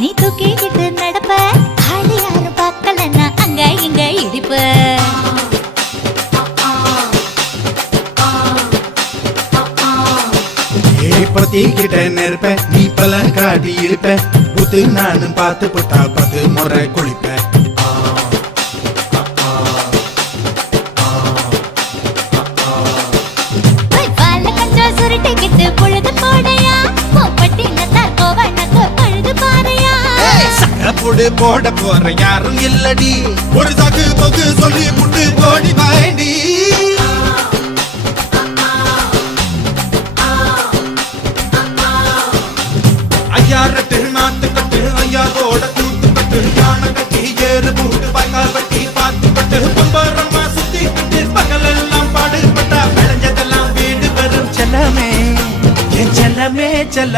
நீ தூக்கிக்கிட்டு நடப்ப ஆளு யாரும் பார்க்கலன்னா அங்க இங்க இடிப்ப பத்திக்கிட்ட நெருப்ப நீ பல காட்டி இருப்ப புத்து நானும் பார்த்து புட்டா 10 முறை குளிப்பேன் சுருட்டிக்கிட்டு பொழுது போடையா போப்பட்டி நத்தார் கோவனக்கு பழுது பாறையா சகப்புடு போட போற யாரும் இல்லடி ஒரு சாக்கு போக்கு சொல்லி புட்டு போடி வாண்டி ஐயாரட்டு நாத்து கட்டு ஐயாவோட கூத்து கட்டு யானை கட்டி ஏறு பூட்டு வாய்க்கால் வட்டி பார்த்து கட்டு பொம்பரமா சுத்தி கட்டு பகல் எல்லாம் பாடுபட்டா விளைஞ்சதெல்லாம் வீடு வரும் செல்லமே என் செல்லமே செல்ல